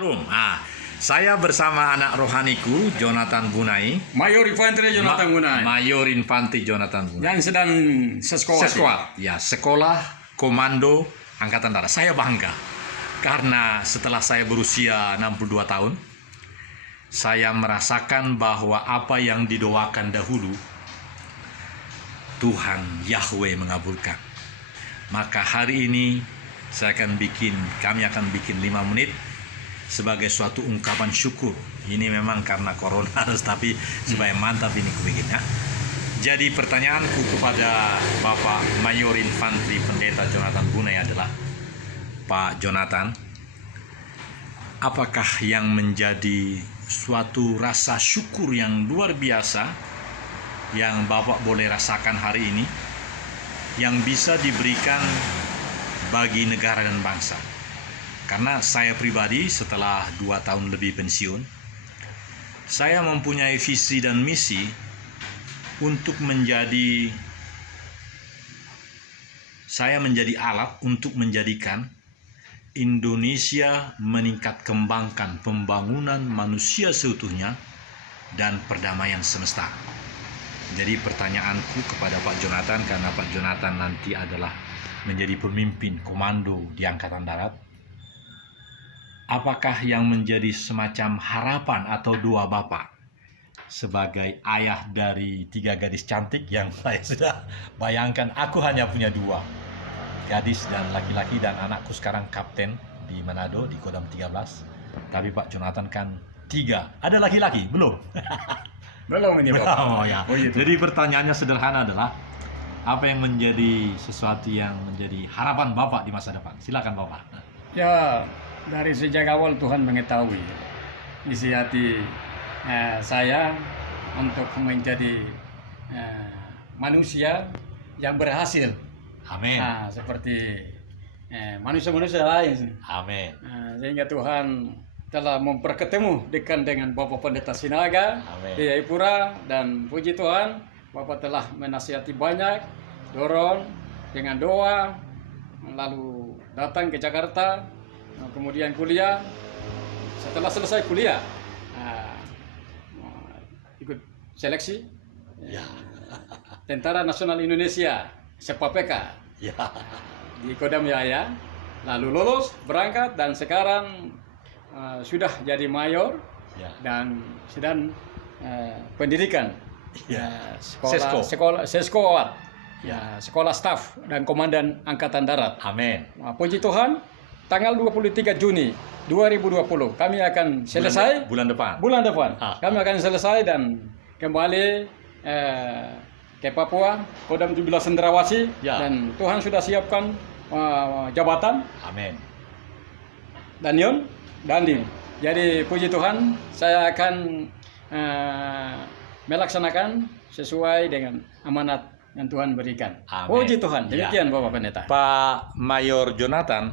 Shalom. Saya bersama anak rohaniku Jonathan Bunai, Mayor Infantri Jonathan Bunai, Mayor Infantri Jonathan Bunai. yang sedang sekolah. Sekolah Komando Angkatan Darat. Saya bangga karena setelah saya berusia 62 tahun, saya merasakan bahwa apa yang didoakan dahulu Tuhan Yahweh mengabulkan. Maka hari ini kami akan bikin 5 menit sebagai suatu ungkapan syukur. Ini memang karena corona tapi supaya mantap ini kubikinnya. Jadi pertanyaanku kepada Bapak Mayor Infantri Pendeta Jonathan Bunai adalah, Pak Jonathan, apakah yang menjadi suatu rasa syukur yang luar biasa yang Bapak boleh rasakan hari ini, yang bisa diberikan bagi negara dan bangsa? Karena saya pribadi setelah 2 tahun lebih pensiun, saya mempunyai visi dan misi untuk menjadi alat untuk menjadikan Indonesia meningkat kembangkan pembangunan manusia seutuhnya dan perdamaian semesta. Jadi pertanyaanku kepada Pak Jonathan, karena Pak Jonathan nanti adalah menjadi pemimpin komando di Angkatan Darat, apakah yang menjadi semacam harapan atau doa Bapak sebagai ayah dari 3 gadis cantik yang saya sudah bayangkan? Aku hanya punya 2 gadis dan laki-laki, dan anakku sekarang kapten di Manado di Kodam 13. Tapi Pak Jonathan kan 3. Ada laki-laki? Belum? Belum ini Bapak. Oh ya. Jadi pertanyaannya sederhana adalah, apa yang menjadi sesuatu yang menjadi harapan Bapak di masa depan? Silakan Bapak. Ya, dari sejak awal Tuhan mengetahui isi hati saya untuk menjadi manusia yang berhasil. Amin. Seperti manusia-manusia lain. Amin. Sehingga Tuhan telah memperketemu dengan Bapak Pendeta Sinaga di Jayapura, dan puji Tuhan Bapak telah menasihati banyak, dorong dengan doa, lalu datang ke Jakarta, kemudian kuliah. Setelah selesai kuliah, ikut seleksi Tentara Nasional Indonesia (SEPAPK) di Kodam Jaya, lalu lulus, berangkat, dan sekarang sudah jadi mayor dan sedang pendidikan sekolah staf dan komandan Angkatan Darat. Amin. Puji Tuhan, tanggal 23 Juni 2020 kami akan selesai. Bulan depan. Kami akan selesai dan kembali ke Papua, Kodam 17 Cendrawasih, dan Tuhan sudah siapkan jabatan. Amin. Dandim. Jadi puji Tuhan, saya akan melaksanakan sesuai dengan amanat yang Tuhan berikan. Amin. Puji Tuhan. Demikian Bapak Pendeta. Pak Mayor Jonathan,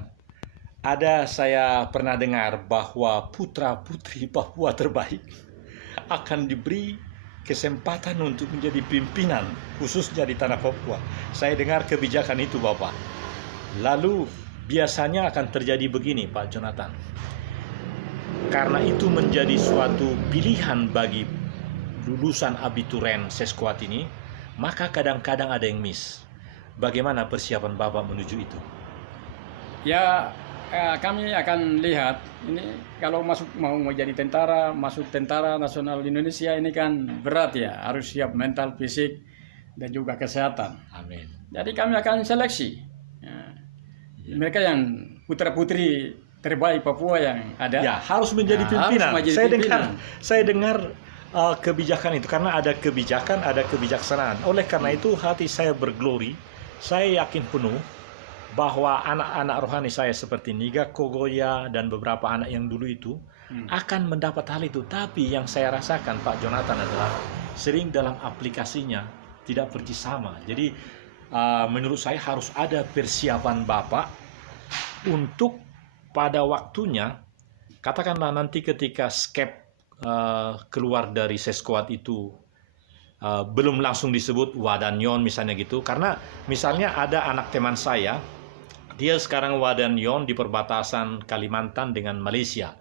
saya pernah dengar bahwa putra-putri Papua terbaik akan diberi kesempatan untuk menjadi pimpinan khususnya di tanah Papua. Saya dengar kebijakan itu Bapak. Lalu biasanya akan terjadi begini Pak Jonathan, karena itu menjadi suatu pilihan bagi lulusan abituren Seskuat ini, maka kadang-kadang ada yang miss. Bagaimana persiapan Bapak menuju itu? Ya, kami akan lihat ini, kalau mau menjadi tentara, masuk Tentara Nasional Indonesia ini kan berat ya, harus siap mental, fisik, dan juga kesehatan. Amin. Jadi kami akan seleksi mereka yang putra-putri terbaik Papua yang ada. Ya, harus menjadi pimpinan. Saya dengar kebijakan itu, karena ada kebijakan, ada kebijaksanaan. Oleh karena itu hati saya berglori. Saya yakin penuh bahwa anak-anak rohani saya seperti Niga Kogoya dan beberapa anak yang dulu itu akan mendapat hal itu. Tapi yang saya rasakan Pak Jonathan adalah sering dalam aplikasinya tidak pergi sama. Jadi menurut saya harus ada persiapan Bapak untuk pada waktunya, katakanlah nanti ketika skep keluar dari Seskuat itu belum langsung disebut Wadanyon misalnya gitu. Karena misalnya ada anak teman saya, dia sekarang Wadanyon di perbatasan Kalimantan dengan Malaysia.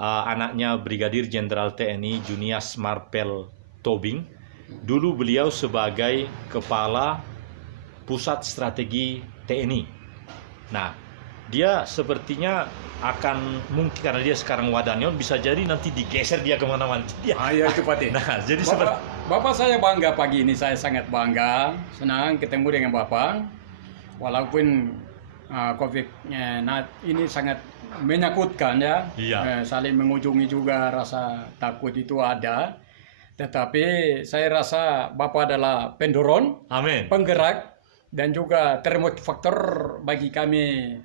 anaknya Brigadir Jenderal TNI Junias Marpel Tobing. Dulu beliau sebagai Kepala Pusat Strategi TNI. Nah, dia sepertinya akan mungkin karena dia sekarang Wadanion, bisa jadi nanti digeser dia kemana-mana. Iya itu Pak. Nah, jadi Bapak saya bangga pagi ini, saya sangat bangga, senang ketemu dengan Bapak. Walaupun COVID ini sangat menakutkan ya, saling mengunjungi juga rasa takut itu ada. Tetapi saya rasa Bapak adalah pendorong, penggerak, dan juga termotivator bagi kami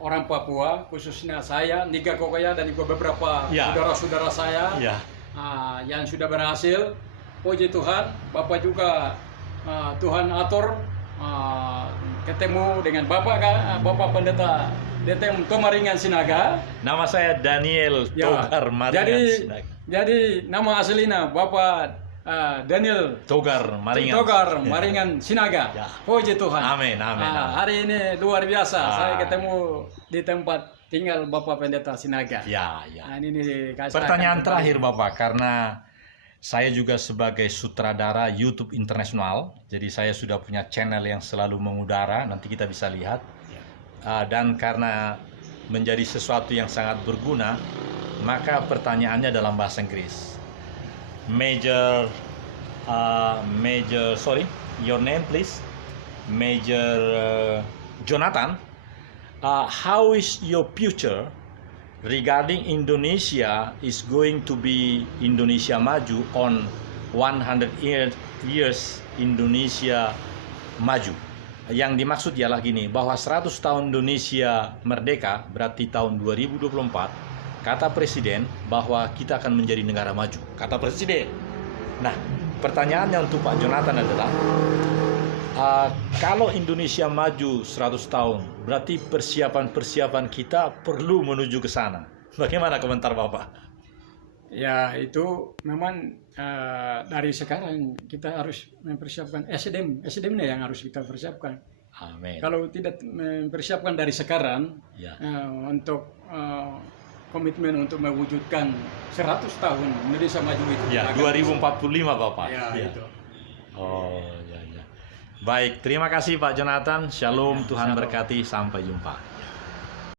orang Papua, khususnya saya, Niga Kokoya, dan juga beberapa saudara-saudara saya yang sudah berhasil. Puji Tuhan, Bapak juga Tuhan atur ketemu dengan Bapak Pendeta DTM Tomaringan Sinaga. Nama saya Daniel Togar Maringan Sinaga. Jadi nama aslinya Bapak Daniel Togar Maringan Sinaga. Puji Tuhan. Amin. Hari ini luar biasa. Saya ketemu di tempat tinggal Bapak Pendeta Sinaga. Nah, ini pertanyaan terakhir Bapak, karena saya juga sebagai sutradara YouTube internasional, jadi saya sudah punya channel yang selalu mengudara, nanti kita bisa lihat. Dan karena menjadi sesuatu yang sangat berguna, maka pertanyaannya dalam bahasa Inggris. Major, your name please. Major Jonathan, how is your future regarding Indonesia is going to be Indonesia Maju on 100 years Indonesia Maju? Yang dimaksud ialah gini, bahwa 100 tahun Indonesia merdeka, berarti tahun 2024, kata Presiden bahwa kita akan menjadi negara maju, kata Presiden. Nah, pertanyaannya untuk Pak Jonathan adalah, kalau Indonesia maju 100 tahun, berarti persiapan kita perlu menuju ke sana. Bagaimana komentar Bapak? Ya, itu memang dari sekarang kita harus mempersiapkan SDM-nya yang harus kita persiapkan. Amin. Kalau tidak mempersiapkan dari sekarang untuk komitmen untuk mewujudkan 100 tahun Indonesia Maju itu. 2045 Bapak. Itu. Baik, terima kasih Pak Jonathan. Shalom, Tuhan berkati. Sampai jumpa.